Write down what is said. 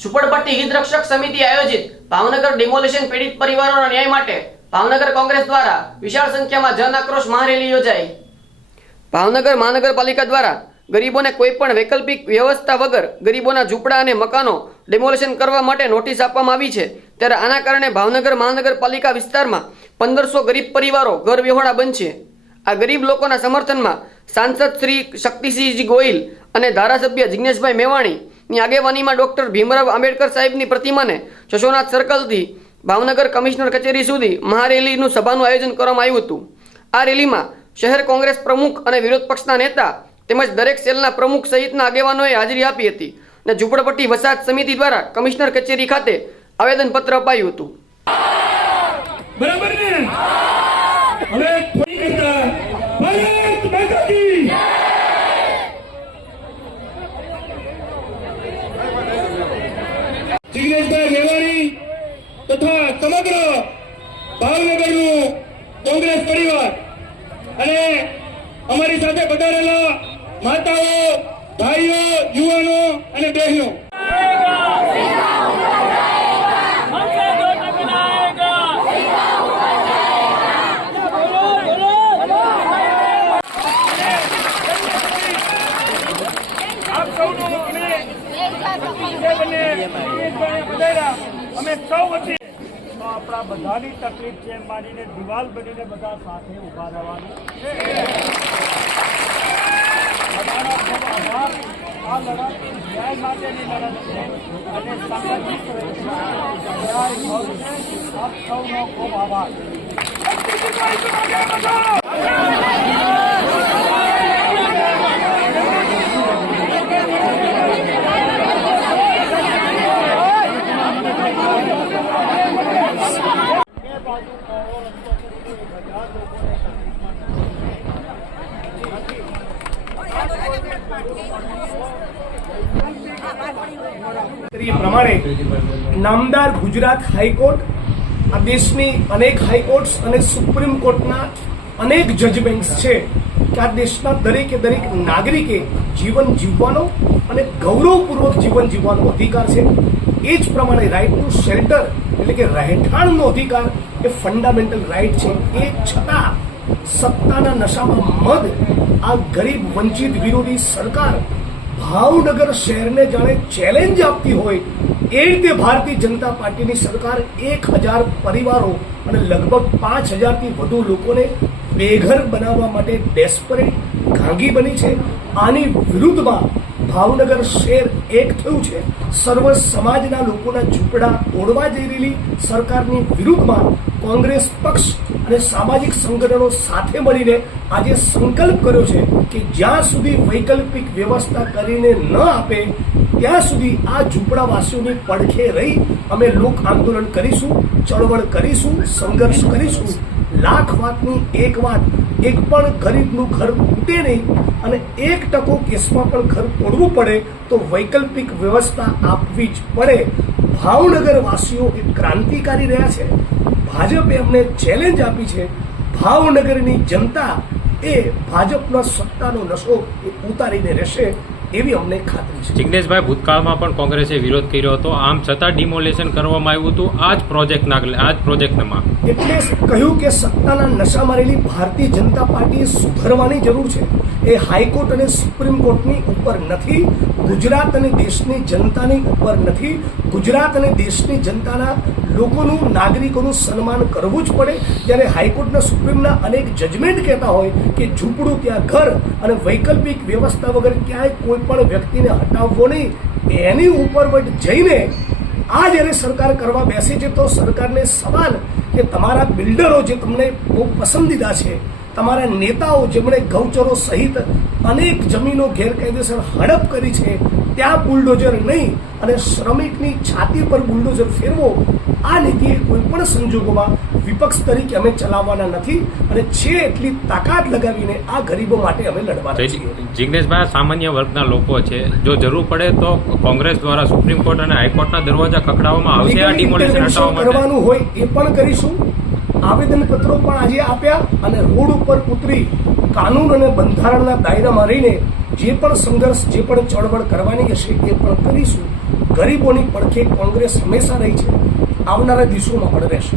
ઝુંપડપટ્ટી હિતરક્ષક સમિતિ આયોજિત ભાવનગર ડિમોલિશન પીડિત પરિવારોના ન્યાય માટે ભાવનગર કોંગ્રેસ દ્વારા વિશાળ સંખ્યામાં જન આક્રોશ મહારેલી યોજાઈ. ભાવનગર મહાનગરપાલિકા દ્વારા ગરીબોને કોઈ પણ વૈકલ્પિક વ્યવસ્થા વગર ગરીબોના ઝૂંપડા અને મકાનો ડેમોલેશન કરવા માટે નોટિસ આપવામાં આવી છે. ત્યારે આના કારણે ભાવનગર મહાનગરપાલિકા વિસ્તારમાં પંદરસો ગરીબ પરિવારો ઘર વિહોણા બનશે. આ ગરીબ લોકોના સમર્થનમાં સાંસદ શ્રી શક્તિસિંહજી ગોહિલ અને ધારાસભ્ય જિગ્નેશભાઈ મેવાણીની આગેવાનીમાં ડોક્ટર ભીમરાવ આંબેડકર સાહેબની પ્રતિમાને જશોનાથ સર્કલથી ભાવનગર કમિશનર કચેરી સુધી મહારેલીનું સભાનું આયોજન કરવામાં આવ્યું હતું. આ રેલીમાં શહેર કોંગ્રેસ પ્રમુખ અને વિરોધ પક્ષના નેતા તેમજ દરેક સેલના પ્રમુખ સહિતના આગેવાનોએ હાજરી આપી હતી અને ઝૂંપડપટ્ટી વસાહત સમિતિ દ્વારા કમિશનર કચેરી ખાતે આવેદનપત્ર અપાયું હતું. બરાબર ને? હવે ભારત માતા કી અને અમારી સાથે પધારેલા માતાઓ ભાઈઓ યુવાનો અને બહેનો. અમે સૌ હતી તો આપણા બધાની તકલીફ છે માનીને દિવાલ બનીને બધા સાથે ઊભા રહેવાની આ લડત ન્યાય માટેની લડત છે અને સામાજિક આપ સૌનો ખૂબ આભાર. એ પ્રમાણે નામદાર ગુજરાત હાઈકોર્ટ, આ દેશની અનેક હાઈકોર્ટ્સ અને સુપ્રીમ કોર્ટના અનેક જજમેન્ટ્સ છે કે આ દેશના દરેકે દરેક નાગરિકે જીવન જીવવાનો અને ગૌરવપૂર્વક જીવન જીવવાનો અધિકાર છે. એ જ પ્રમાણે રાઇટ ટુ શેલ્ટર એટલે કે રહેઠાણનો અધિકાર એ ફંડામેન્ટલ રાઇટ છે. એ છતાં સત્તાના નશામાં મદ આ ગરીબ વંચિત વિરોધી સરકાર ભાવનગર શહેરને જાણે ચેલેન્જ આપતી હોય, એ રીતે ભારતીય જનતા પાર્ટીની સરકાર એક હજાર પરિવારો અને લગભગ પાંચ હજારથી વધુ લોકોને બેઘર બનાવવા માટે ડેસ્પરેટ ઘાંગી બની છે. આની વિરુદ્ધમાં ભાવનગર શહેર એક થયું છે. સર્વ સમાજના લોકોના ઝૂંપડા તોડવા જઈ રહેલી સરકારની વિરુદ્ધમાં કોંગ્રેસ પક્ષ અને સામાજિક સંગઠનો સાથે મળીને આજે સંકલ્પ કર્યો છે કે જ્યાં સુધી વૈકલ્પિક વ્યવસ્થા કરીને ન આપે, ત્યાં સુધી આ ઝૂંપડાવાસીઓની પડખે રહી અમે લોક આંદોલન કરીશું, ચળવળ કરીશું, સંઘર્ષ કરીશું. લાખ વાતની એક વાત, એક પણ ગરીબનું ઘર તૂટે નહીં અને એક ટકો કેસમાં પણ ઘર તોડવું પડે તો વૈકલ્પિક વ્યવસ્થા આપવી જ પડે. ભાવનગર વાસીઓ એ ક્રાંતિકારી રહ્યા છે. ભાજપે અમને ચેલેન્જ આપી છે. ભાવનગરની જનતા એ ભાજપના સત્તાનો નશો એ ઉતારીને રહેશે. એવી અમને ખાતરી છે. જિગ્નેશભાઈ ભૂતકાળમાં પણ કોંગ્રેસે વિરોધ કર્યો હતો. આમ છતાં ડિમોલેશન કરવામાં આવ્યું હતું. આ જ પ્રોજેક્ટના આ જ પ્રોજેક્ટમાં. એટલે કહ્યું કે સત્તાના નશા મારેલી ભારતીય જનતા પાર્ટીએ સુધરવાની જરૂર છે. એ હાઈકોર્ટ અને સુપ્રીમ કોર્ટની ઉપર નથી ગુજરાત અને દેશની જનતાની ઉપર નથી. ગુજરાત અને દેશની જનતાના લોકોનું નાગરિકોનું સન્માન કરવું જ પડે. જ્યારે હાઈકોર્ટના સુપ્રીમના અનેક જજમેન્ટ કહેતા હોય કે ઝૂંપડું ત્યાં ઘર અને વૈકલ્પિક વ્યવસ્થા વગર ક્યાંય કોઈ પણ વ્યક્તિને હટાવવો નહીં, એની ઉપર વટ જઈને આ જ્યારે સરકાર કરવા બેસે છે, તો સરકારને સવાલ કે તમારા બિલ્ડરો જે તમને બહુ પસંદીદા છે તમારા નેતાઓ જેમણે ગૌચરો સહિત અનેક જમીનો ગેરકાયદેસર હડપ કરી છે ત્યાં બુલડોઝર નહીં અને શ્રમિકની છાતી પર બુલડોઝર ફેરવો આ નીતિએ કોઈ પણ સંજોગોમાં વિપક્ષ તરીકે અમે ચલાવવાના નથી અને છે એટલી તાકાત લગાવીને આ ગરીબો માટે અમે લડવાના છીએ. જિગ્નેશભાઈ સામાન્ય વર્ગના લોકો છે. જો જરૂર પડે તો કોંગ્રેસ દ્વારા સુપ્રીમ કોર્ટ અને હાઈકોર્ટના દરવાજા ખખડાવવામાં આવશે આ ડિમોલેશન હટાવવા કરવાનું હોય એ પણ કરીશું. આવેદન પત્રો પણ આજે આપ્યા અને રોડ ઉપર ઉતરી કાનૂન અને બંધારણના દાયરામાં રહીને જે પણ સંઘર્ષ, જે પણ ચળવળ કરવાની હશે એ પણ કરીશું. ગરીબોની પડખે કોંગ્રેસ હંમેશા રહી છે. આવનારા દિવસોમાં પણ રહેશે.